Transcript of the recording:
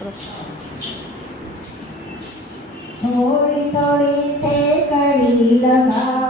કરો થોડી થોડી ઠેકડી લગાવો મારા